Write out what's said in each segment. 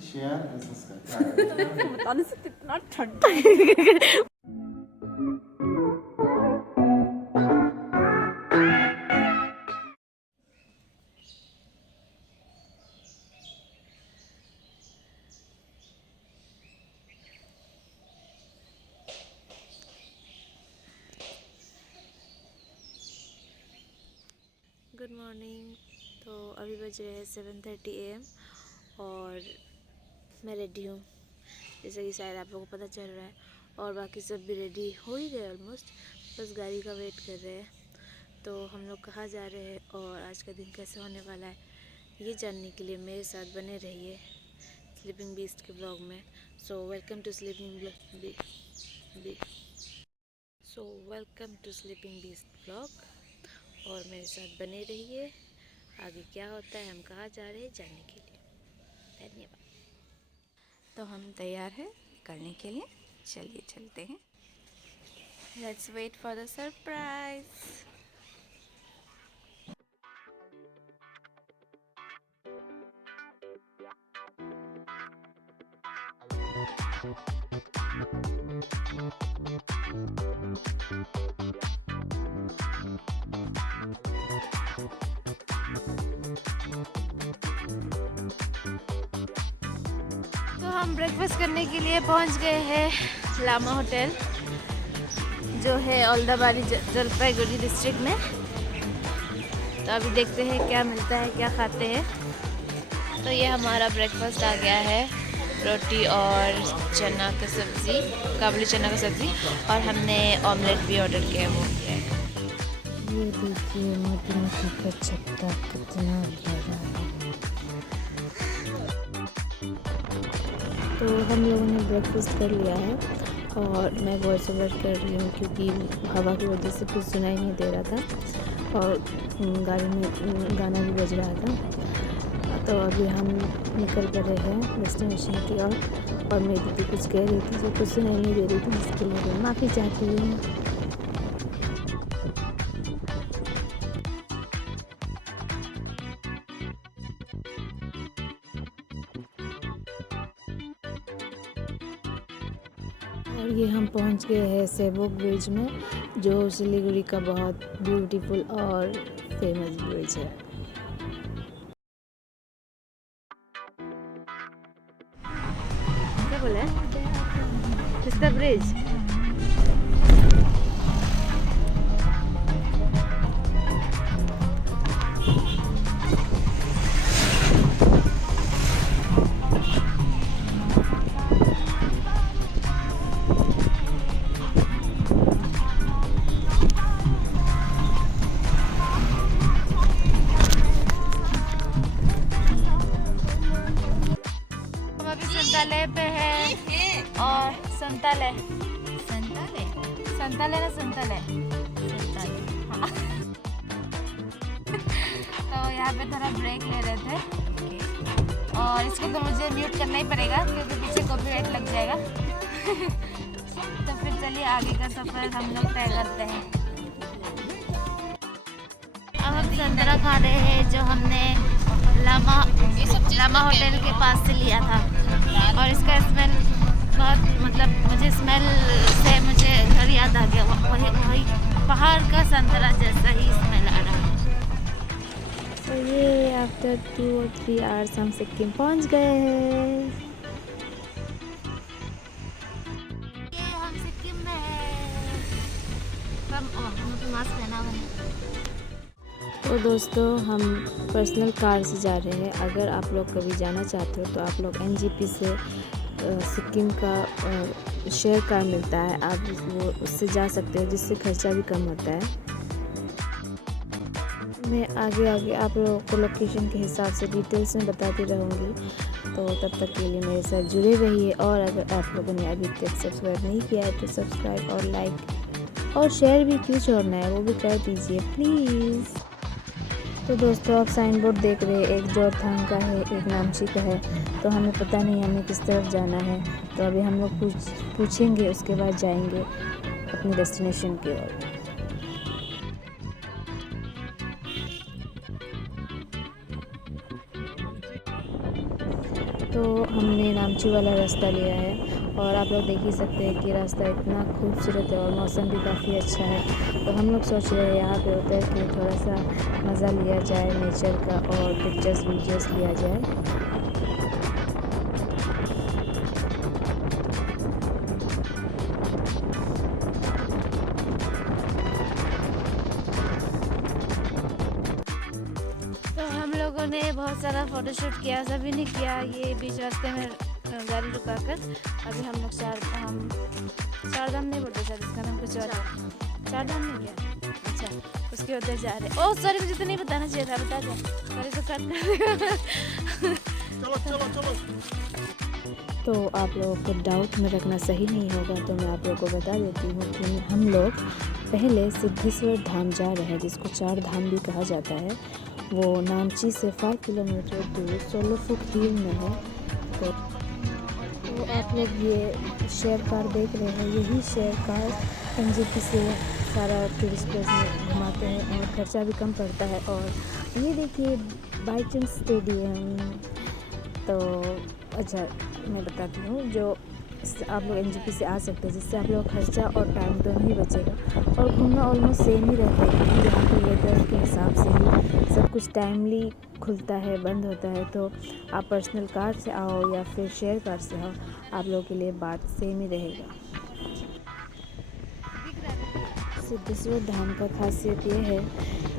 Share और subscribe. बताने से इतना ठंडा गुड मॉर्निंग। तो अभी बज रहे हैं 7:30 AM और मैं रेडी हूँ, जैसे कि शायद आप लोगों को पता चल रहा है। और बाकी सब भी रेडी हो ही गए ऑलमोस्ट, बस गाड़ी का वेट कर रहे हैं। तो हम लोग कहाँ जा रहे हैं और आज का दिन कैसे होने वाला है, ये जानने के लिए मेरे साथ बने रहिए स्लीपिंग बीस्ट के ब्लॉग में। So welcome to Sleeping Beast blog. और मेरे साथ बने रहिए, आगे क्या होता है, हम कहाँ जा रहे हैं जानने के लिए। धन्यवाद। तो हम तैयार हैं करने के लिए, चलिए चलते हैं। Let's wait for the surprise. तो हम ब्रेकफास्ट करने के लिए पहुंच गए हैं लामा होटल, जो है औलदाबाड़ी जलपाईगुड़ी डिस्ट्रिक्ट में। तो अभी देखते हैं क्या मिलता है, क्या खाते हैं। तो ये हमारा ब्रेकफास्ट आ गया है, रोटी और चना का सब्ज़ी, काबुली चना का सब्ज़ी, और हमने ऑमलेट भी ऑर्डर किया है। ये देखिए मधुमक्खी का छत्ता कितना बड़ा है। तो हम लोगों ने ब्रेकफास्ट कर लिया है और मैं वॉइस ओवर कर रही हूँ क्योंकि हवा की वजह से कुछ सुनाई नहीं दे रहा था और गाड़ी में गाना भी बज रहा था। तो अभी हम निकल पड़े हैं डेस्टिनेशन की ओर और मेरी दीदी कुछ कह रही थी जो कुछ सुनाई नहीं दे रही थी, जिसके लिए मैं माफ़ी चाहती हूँ। और ये हम पहुंच गए हैं सेवक ब्रिज में, जो सिलीगुड़ी का बहुत ब्यूटीफुल और फेमस ब्रिज है। क्या बोला इसका ब्रिज? संताले पे है और संताले ना संताले। तो यहाँ पे थोड़ा ब्रेक ले रहे थे और इसको तो मुझे म्यूट करना ही पड़ेगा क्योंकि पीछे कॉपीराइट लग जाएगा। तो फिर चलिए आगे का सफर हम लोग तय करते हैं। अब हम संतरा खा रहे हैं जो हमने लामा होटल के पास से लिया था, और इसका स्मेल बहुत, मतलब मुझे स्मेल से मुझे घर याद आ गया, वही पहाड़ का संतरा जैसा ही स्मेल आ रहा है। तो ये आफ्टर 2 और 3 आवर्स हम सिक्किम पहुंच गए हैं। ये हम सिक्किम में मास्क पहना हुआ है। तो दोस्तों हम पर्सनल कार से जा रहे हैं। अगर आप लोग कभी जाना चाहते हो तो आप लोग NGP से सिक्किम का शेयर कार मिलता है, आप वो उससे जा सकते हो, जिससे खर्चा भी कम होता है। मैं आगे आप लोगों को लोकेशन के हिसाब से डिटेल्स में बताती रहूँगी। तो तब तक के लिए मेरे साथ जुड़े रहिए, और अगर आप लोगों ने अभी तक सब्सक्राइब नहीं किया है तो सब्सक्राइब और लाइक और शेयर भी क्यों छोड़ना है, वो भी कर दीजिए प्लीज़। तो दोस्तों आप साइन बोर्ड देख रहे हैं, एक जोरथांग का है, एक नामची का है। तो हमें पता नहीं हमें किस तरफ जाना है, तो अभी हम लोग पूछेंगे, उसके बाद जाएंगे अपने डेस्टिनेशन की ओर। तो हमने नामची वाला रास्ता लिया है और आप लोग देख ही सकते हैं कि रास्ता इतना खूबसूरत है और मौसम भी काफ़ी अच्छा है। तो हम लोग सोच रहे हैं यहाँ पे उतर के थोड़ा सा मज़ा लिया जाए नेचर का और पिक्चर्स वीडियोस लिया जाए। बहुत सारा फ़ोटोशूट किया, सभी ने किया। ये बीच रास्ते में गाड़ी रुका कर अभी हम लोग चार धाम नहीं बोलते सर, इसका नाम कुछ और है। चार धाम नहीं किया, अच्छा उसके उधर जा रहे। ओह सॉरी, मुझे तो नहीं बताना चाहिए था, बता दो। तो आप लोगों को डाउट में रखना सही नहीं होगा, तो मैं आप लोगों को बता देती हूँ कि हम लोग पहले सिद्धेश्वर धाम जा रहे हैं, जिसको चार धाम भी कहा जाता है। वो नामची से 5 किलोमीटर दूर सोलोफुक हिल में है। तो आप लोग ये शेयर कार देख रहे हैं, यही शेयर कार एनजेपी से सारा टूरिस्ट प्लेस में घुमाते हैं और खर्चा भी कम पड़ता है। और ये देखिए बाई चांस स्टेडियम। तो अच्छा मैं बताती हूँ, जो आप लोग एनजेपी से आ सकते हैं, जिससे आप लोग खर्चा और टाइम दोनों ही बचेगा और घूमना ऑलमोस्ट सेम ही रहता है, क्योंकि यहाँ पर वेदर के हिसाब से ही सब कुछ टाइमली खुलता है, बंद होता है। तो आप पर्सनल कार से आओ या फिर शेयर कार से आओ, आप लोगों के लिए बात सेम ही रहेगा। सिद्धेश्वर धाम का खासियत ये है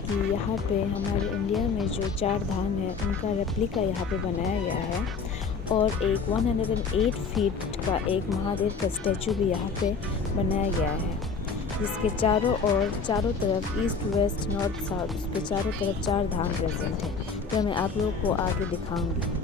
कि यहाँ पे हमारे इंडिया में जो चार धाम है उनका रेप्लिका यहाँ पे बनाया गया है और एक 108 फीट का एक महादेव का स्टैचू भी यहाँ पे बनाया गया है, जिसके चारों तरफ ईस्ट वेस्ट नॉर्थ साउथ, उसके चारों तरफ चार धाम प्रेजेंट है, जो मैं आप लोगों को आगे दिखाऊंगी।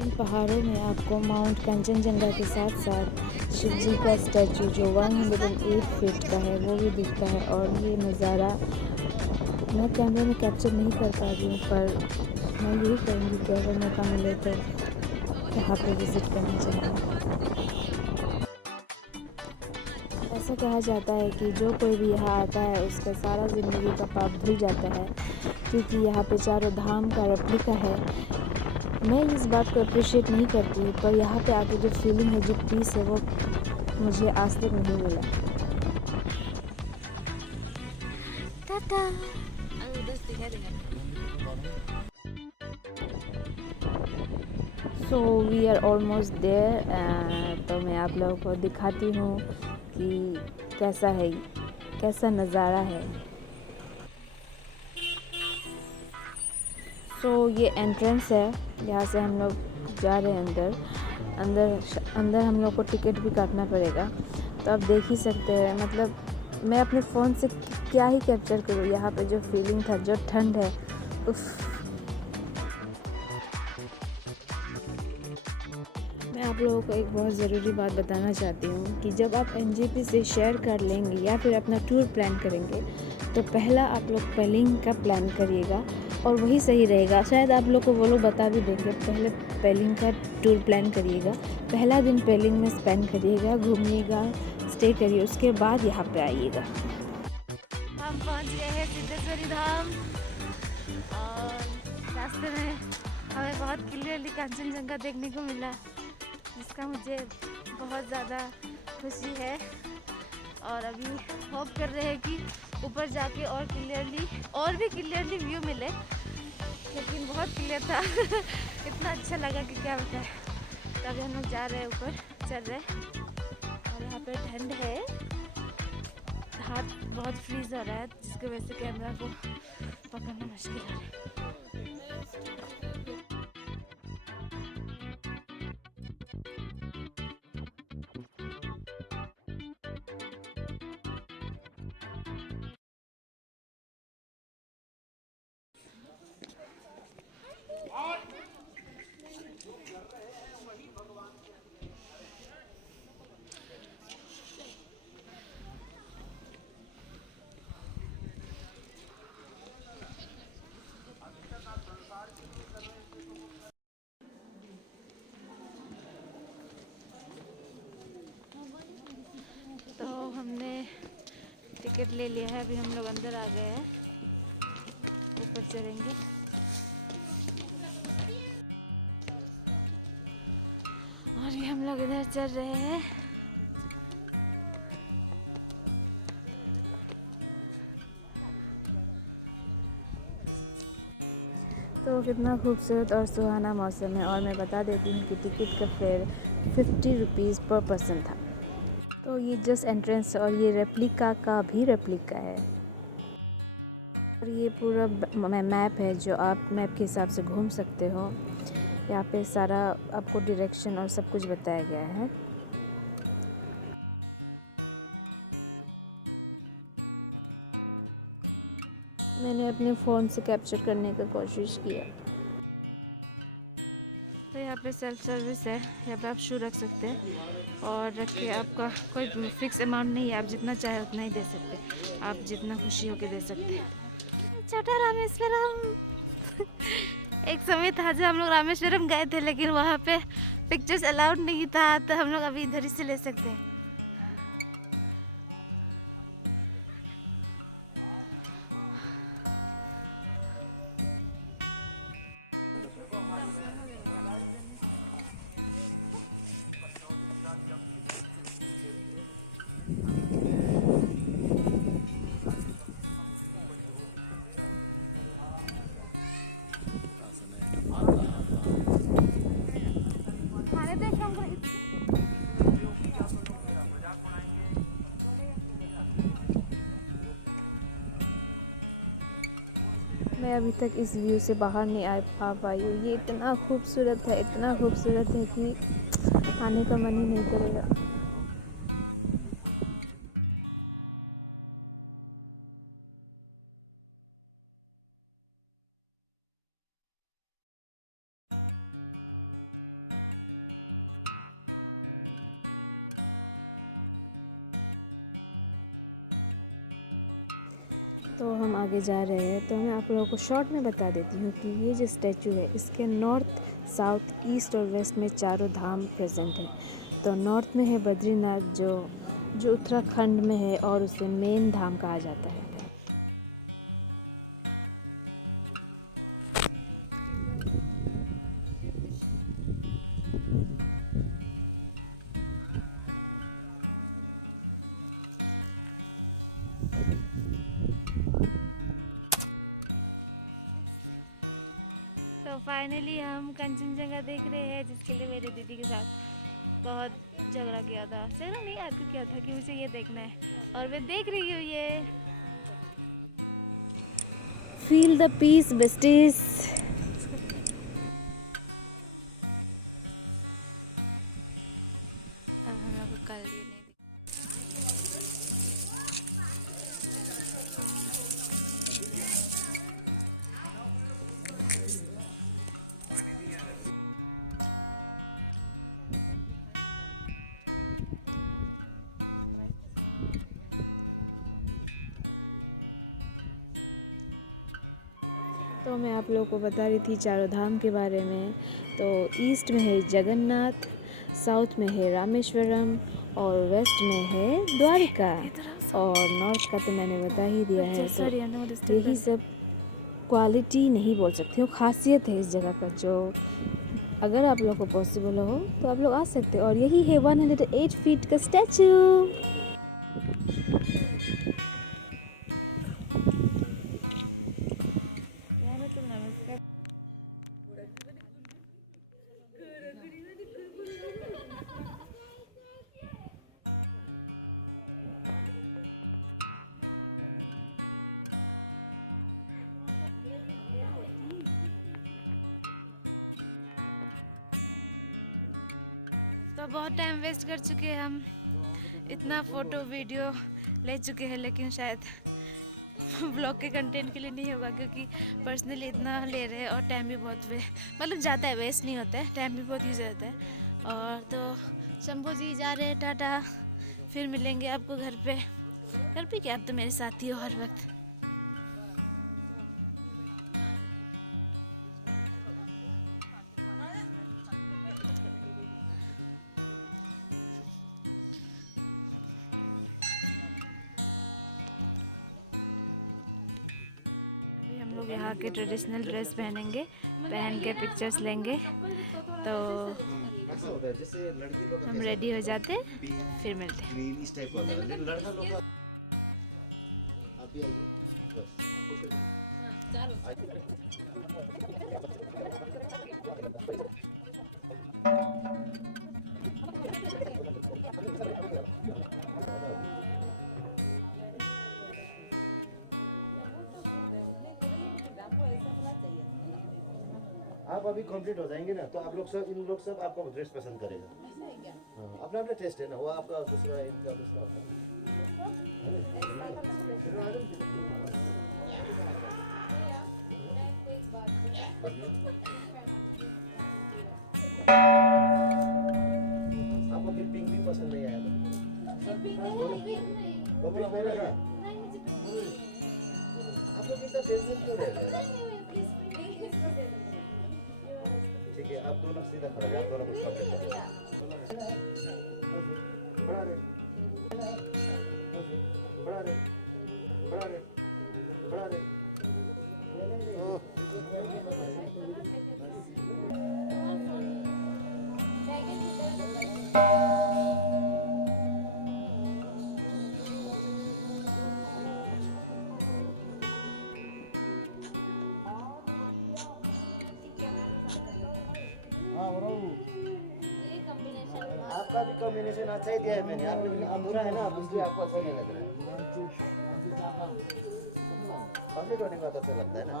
इन पहाड़ों में आपको माउंट कंचनजंगा के साथ साथ शिव जी का स्टैचू जो 108 फीट का है वो भी दिखता है। और ये नज़ारा मैं कैमरे में कैप्चर नहीं कर पा रही हूँ, पर मैं यही करूँगी कि अगर मौका मिले तो यहाँ पे विज़िट करना चाहिए। ऐसा कहा जाता है कि जो कोई भी यहाँ आता है उसका सारा ज़िंदगी का पाप धुल जाता है, क्योंकि यहाँ पे चारों धाम का रेप्लिका है। मैं इस बात को अप्रिशिएट नहीं करती हूँ, पर यहाँ पे आके जो फीलिंग है, जो पीस है, वो मुझे आज तक नहीं मिला। Ta-ta. So we are almost there. तो मैं आप लोगों को दिखाती हूँ कि कैसा है, कैसा नज़ारा है। सो ये एंट्रेंस है, यहाँ से हम लोग जा रहे हैं अंदर हम लोग को टिकट भी काटना पड़ेगा। तो आप देख ही सकते हैं, मतलब मैं अपने फ़ोन से क्या ही कैप्चर करूँ, यहाँ पे जो फीलिंग था, जो ठंड है, उफ। मैं आप लोगों को एक बहुत ज़रूरी बात बताना चाहती हूँ कि जब आप एनजेपी से शेयर कर लेंगे या फिर अपना टूर प्लान करेंगे, तो पहला आप लोग पेलिंग का प्लान करिएगा और वही सही रहेगा। शायद आप लोग को वो लोग बता भी देंगे, पहले पेलिंग का टूर प्लान करिएगा, पहला दिन पेलिंग में स्पेंड करिएगा, घूमिएगा, स्टे करिए, उसके बाद यहाँ पे आइएगा। हम पहुँच गए हैं सिद्धेश्वरी धाम और रास्ते में हमें बहुत क्लियरली कंचनजंगा देखने को मिला, जिसका मुझे बहुत ज़्यादा खुशी है। और अभी होप कर रहे हैं कि ऊपर जाके और भी क्लियरली व्यू मिले, लेकिन बहुत क्लियर था। इतना अच्छा लगा कि क्या होता है। तो अभी हम लोग जा रहे हैं, ऊपर चल रहे हैं और यहाँ पर ठंड है, हाथ बहुत फ्रीज हो रहा है, जिसकी वजह से कैमरा को पकड़ना मुश्किल है। टिकट ले लिया है। अभी हम लोग अंदर आ गए हैं, ऊपर चलेंगे। और ये हम लोग इधर चल रहे हैं। तो कितना खूबसूरत और सुहाना मौसम है। और मैं बता देती हूँ कि टिकट का फेयर 50 रुपीज़ पर पर्सन था। तो ये जस्ट एंट्रेंस है और ये रेप्लिका का भी रेप्लिका है। और ये पूरा मैप है जो आप मैप के हिसाब से घूम सकते हो। यहाँ पे सारा आपको डायरेक्शन और सब कुछ बताया गया है। मैंने अपने फ़ोन से कैप्चर करने की कोशिश किया। तो यहाँ पे सेल्फ सर्विस है, यहाँ पे आप शू रख सकते हैं और रख के आपका कोई फिक्स अमाउंट नहीं है, आप जितना चाहे उतना ही दे सकते हैं, आप जितना खुशी होकर दे सकते हैं। छोटा रामेश्वरम एक समय था जब हम लोग रामेश्वरम गए थे, लेकिन वहाँ पे पिक्चर्स अलाउड नहीं था, तो हम लोग अभी इधर ही से ले सकते हैं। मैं अभी तक इस व्यू से बाहर नहीं आ पाई हूँ। ये इतना खूबसूरत है, इतना खूबसूरत है कि आने का मन ही नहीं करेगा। तो हम आगे जा रहे हैं। तो मैं आप लोगों को शॉर्ट में बता देती हूँ कि ये जो स्टैचू है इसके नॉर्थ, साउथ, ईस्ट और वेस्ट में चारों धाम प्रेजेंट है। तो नॉर्थ में है बद्रीनाथ जो उत्तराखंड में है और उसे मेन धाम कहा जाता है। फाइनली हम कंचनजंगा देख रहे हैं, जिसके लिए मेरे दीदी के साथ बहुत झगड़ा किया था। झगड़ा नहीं आगे किया था कि मुझे ये देखना है, और मैं देख रही हूँ ये। Feel the peace besties. तो मैं आप लोगों को बता रही थी चारों धाम के बारे में। तो ईस्ट में है जगन्नाथ, साउथ में है रामेश्वरम और वेस्ट में है द्वारका, और नॉर्थ का तो मैंने बता ही दिया है। तो यही सब क्वालिटी नहीं बोल सकती हूँ, खासियत है इस जगह का, जो अगर आप लोगों को पॉसिबल हो तो आप लोग आ सकते हैं। और यही है 108 फीट का स्टैचू। बहुत टाइम वेस्ट कर चुके हैं हम, इतना फ़ोटो वीडियो ले चुके हैं, लेकिन शायद ब्लॉग के कंटेंट के लिए नहीं होगा, क्योंकि पर्सनली इतना ले रहे हैं और टाइम भी बहुत मतलब जाता है, वेस्ट नहीं होता है, टाइम भी बहुत यूज होता है। और तो शंभू जी जा रहे हैं, टाटा, फिर मिलेंगे आपको घर पे क्या, आप तो मेरे साथ ही हो हर वक्त। के ट्रेडिशनल ड्रेस पहनेंगे, पहन के पिक्चर्स लेंगे। तो हम रेडी हो जाते, फिर मिलते हैं। आप अभी कंप्लीट हो जाएंगे ना, तो आप लोग सब, इन लोग सब आपको ड्रेस पसंद करेगा। हाँ, अपना अपना टेस्ट है ना, वो आपका दूसरा है, इनका दूसरा आपको फिर पिंक भी पसंद नहीं आया? वो पिंक पहनेगा? आप लोग इतना टेंशन क्यों ले रहे हैं? ठीक है, आप दोनों सीधा खड़ा जाओ, दोनों को कपड़े पहनो। बढ़ा ले, बढ़ा ले, बढ़ा ले, बढ़ा ले। आपका भी कॉम्बिनेशन अच्छा ही दिया है मैंने, आपने अधूरा है ना, आप इसलिए आपको अच्छा नहीं लग रहा है। कंप्लीट होने का तो अच्छा लगता है ना।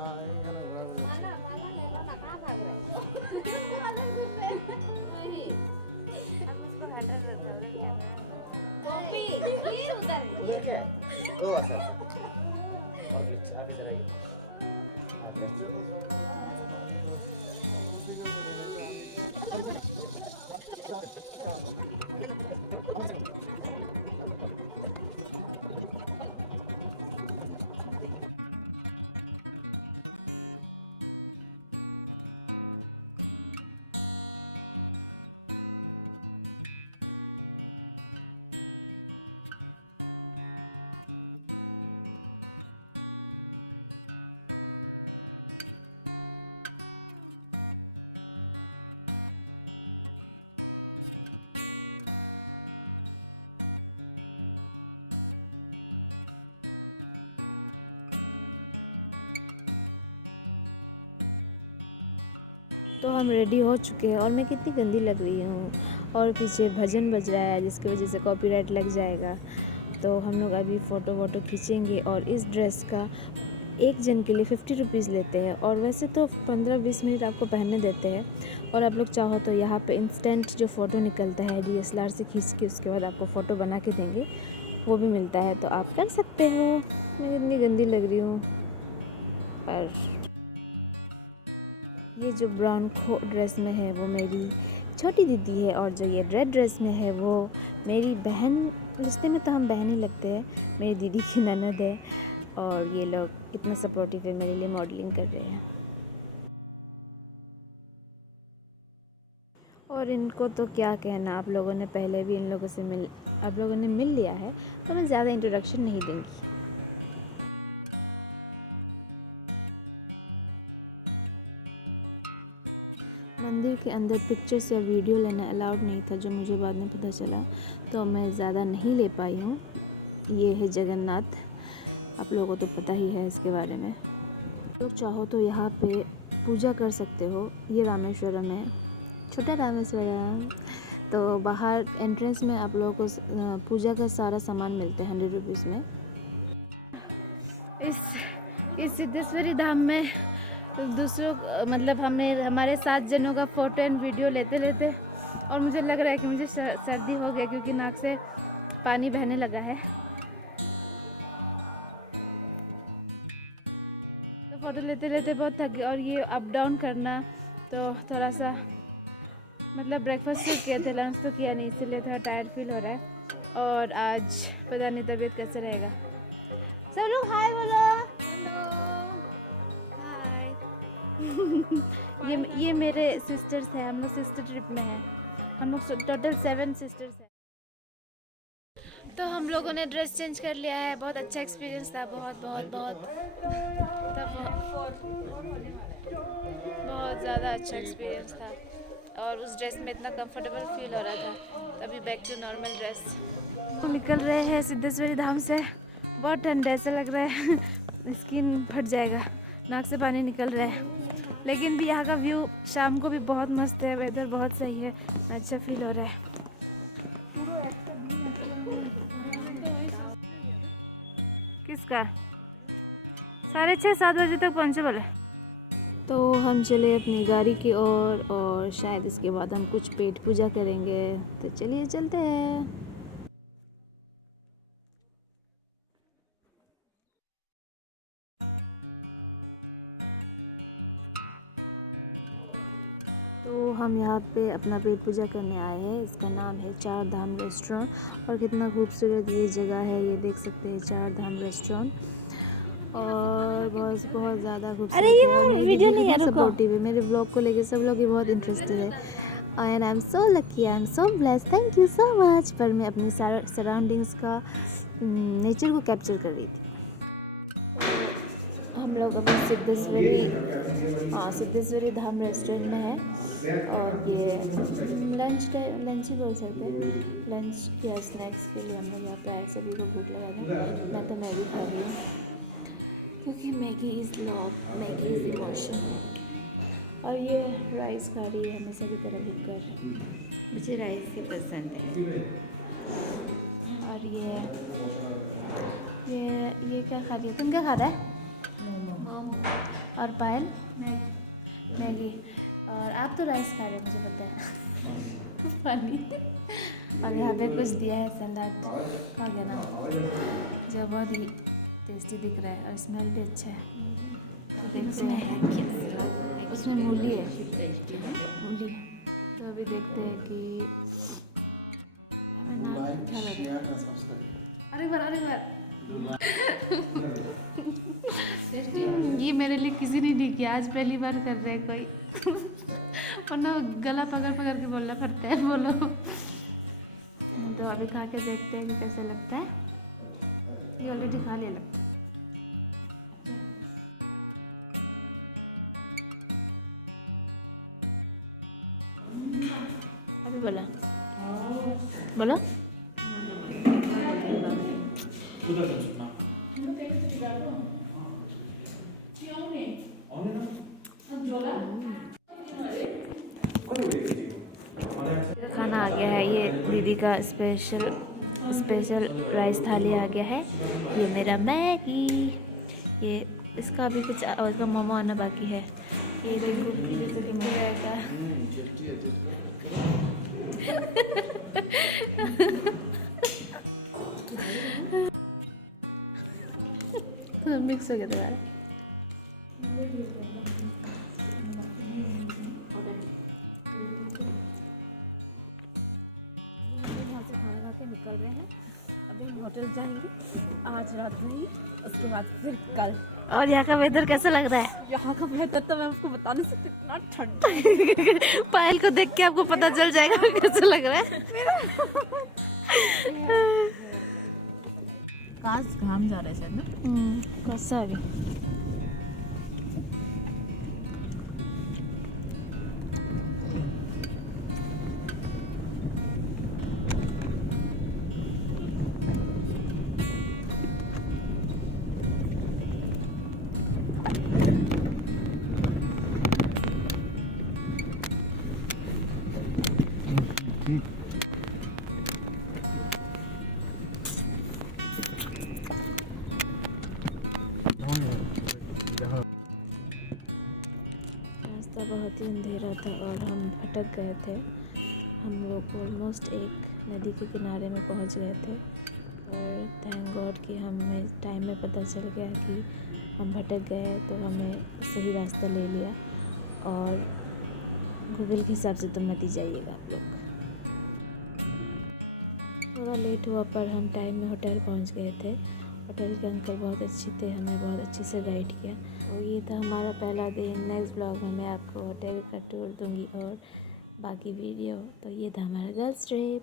उधर क्या है? ओ अच्छा, और अच्छा, आप इधर आइए। तो हम रेडी हो चुके हैं और मैं कितनी गंदी लग रही हूँ, और पीछे भजन बज रहा है जिसकी वजह से कॉपीराइट लग जाएगा। तो हम लोग अभी फ़ोटो वोटो खींचेंगे, और इस ड्रेस का एक जन के लिए 50 रुपीज़ लेते हैं, और वैसे तो 15-20 मिनट आपको पहनने देते हैं। और आप लोग चाहो तो यहाँ पे इंस्टेंट जो फ़ोटो निकलता है DSLR से खींच के, उसके बाद आपको फ़ोटो बना के देंगे, वो भी मिलता है, तो आप कर सकते हो। मैं कितनी गंदी लग रही हूँ। पर ये जो ब्राउन ड्रेस में है वो मेरी छोटी दीदी है, और जो ये रेड ड्रेस में है वो मेरी बहन, रिश्ते में तो हम बहन ही लगते हैं, मेरी दीदी की ननद है। और ये लोग इतना सपोर्टिव है मेरे लिए, मॉडलिंग कर रहे हैं। और इनको तो क्या कहना, आप लोगों ने पहले भी इन लोगों से आप लोगों ने मिल लिया है, तो मैं ज़्यादा इंट्रोडक्शन नहीं दूँगी। मंदिर के अंदर पिक्चर्स या वीडियो लेना अलाउड नहीं था, जो मुझे बाद में पता चला, तो मैं ज़्यादा नहीं ले पाई हूँ। ये है जगन्नाथ, आप लोगों को तो पता ही है इसके बारे में। लोग चाहो तो यहाँ पे पूजा कर सकते हो। ये रामेश्वरम है, छोटा रामेश्वरम। तो बाहर एंट्रेंस में आप लोगों को पूजा का सारा सामान मिलता है 100 रुपीज़ में। इस सिद्धेश्वरी धाम में दूसरों मतलब हमारे 7 जनों का फ़ोटो एंड वीडियो लेते लेते, और मुझे लग रहा है कि मुझे सर्दी हो गया, क्योंकि नाक से पानी बहने लगा है। तो फ़ोटो लेते लेते बहुत थक गए, और ये अप डाउन करना, तो थोड़ा सा मतलब ब्रेकफास्ट तो किया थे, लंच तो किया नहीं, इसलिए थोड़ा टायर्ड फील हो रहा है। और आज पता नहीं तबीयत कैसे रहेगा। सब लोग हाय बोलो। ये मेरे सिस्टर्स हैं, हम लोग सिस्टर ट्रिप में हैं, हम लोग टोटल 7 सिस्टर्स हैं। तो हम लोगों ने ड्रेस चेंज कर लिया है, बहुत अच्छा एक्सपीरियंस था, बहुत बहुत बहुत। तब बहुत ज़्यादा अच्छा एक्सपीरियंस था और उस ड्रेस में इतना कंफर्टेबल फील हो रहा था। अभी बैक टू नॉर्मल ड्रेस। हम निकल रहे हैं सिद्धेश्वरी धाम से। बहुत ठंड ऐसा लग रहा है स्किन फट जाएगा, नाक से पानी निकल रहा है। लेकिन भी यहाँ का व्यू शाम को भी बहुत मस्त है, वेदर बहुत सही है, अच्छा फील हो रहा है। किसका 6:30-7 बजे तक पहुँचे बोले। तो हम चले अपनी गाड़ी की ओर और शायद इसके बाद हम कुछ पेट पूजा करेंगे। तो चलिए चलते हैं। तो हम यहाँ पे अपना पेट पूजा करने आए हैं। इसका नाम है 4 धाम रेस्टोरेंट और कितना खूबसूरत ये जगह है, ये देख सकते हैं 4 धाम रेस्टोरेंट और बहुत ज़्यादा खूबसूरत है। और मेरी दीदी कितना सपोर्टिव है, मेरे ब्लॉग को लेके सब लोग बहुत इंटरेस्टेड है and I am so lucky, I am so blessed, thank you so much. पर मैं अपनी सराउंडिंग्स का नेचर को कैप्चर कर रही थी। हम लोग अभी सिद्धेश्वरी धाम रेस्टोरेंट में है और ये लंच ही बोल सकते हैं, लंच या स्नैक्स के लिए हम लोग यहाँ पे आए। सभी को भूख लगा था, मैं तो मैगी खा रही हूँ क्योंकि Maggi is love, Maggi is emotion. और ये राइस खा रही है हमेशा की तरह भूखकर, मुझे राइस ही पसंद है। और ये क्या खा रही है, तुम क्या खा रहा है? और पायल मैगी। और आप तो राइस खा रहे हो मुझे पता है पानी। और यहाँ पे कुछ दिया है सलाद खा गया ना, जो बहुत ही टेस्टी दिख रहा है और स्मेल भी अच्छा है। इसमें मूली है, मूली। तो अभी देखते हैं कि हमें नाम अच्छा लग रहा है। अरे बार ये मेरे लिए किसी ने नहीं किया, आज पहली बार कर रहे हैं कोई। वरना गला पकड़ के बोलना पड़ता है, बोलो। तो अभी खा के देखते हैं कि कैसे लगता है। ये ऑलरेडी खा लिया लगता है। अभी बोला खाना आ गया है। ये दीदी का स्पेशल राइस थाली आ गया है। ये मेरा मैगी, ये इसका भी कुछ और इसका मोमो आना बाकी है। ये देखो रहेगा। मिक्स हो गया था। होटल जाएंगे आज रात में ही, उसके बाद फिर कल। और यहाँ का वेदर कैसा लग रहा है? यहाँ का वेदर तो मैं आपको बता नहीं सकती, इतना ठंडा। पायल को देख के आपको पता चल जाएगा कैसा लग रहा है। काश घाम जा रहा है ना, कैसा है? रास्ता बहुत ही अंधेरा था और हम भटक गए थे। हम लोग ऑलमोस्ट एक नदी के किनारे में पहुंच गए थे और थैंक गॉड कि हमें टाइम में पता चल गया कि हम भटक गए, तो हमें सही रास्ता ले लिया। और गूगल के हिसाब से तो मत ही जाइएगा आप लोग। थोड़ा लेट हुआ पर हम टाइम में होटल पहुंच गए थे। होटल के अंकल बहुत अच्छे थे, हमें बहुत अच्छे से गाइड किया। और ये था हमारा पहला दिन। नेक्स्ट ब्लॉग में मैं आपको होटल का टूर दूंगी और बाकी वीडियो। तो ये था हमारा गर्ल्स ट्रिप।